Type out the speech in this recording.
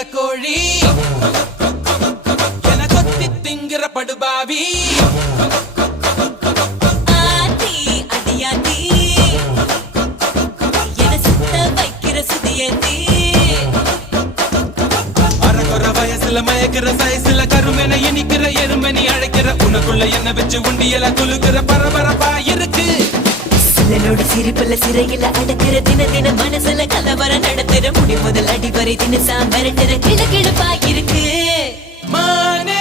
நடக்கோழி என கொத்தி திங்கிற படுபாவி ஆத்தி அடியாத்தி என சுத்த வைக்கிற சுதியத்தி அறகுற வயசுல மயக்கிற சயசுல கருமென இனிக்கிற எருமனி அழைக்கிற உனக்குள்ள என்ன வச்சு உண்டியல குலுக்கிற பரபரப்பா இருக்கு சிலனோட சிரிப்புல சிறையில அடக்கிற தின தின மனசுல கலவர நடத்துற முடி முதல் அடி வரை தினசா மிரட்டுற கிழக்கிழப்பா இருக்கு மானே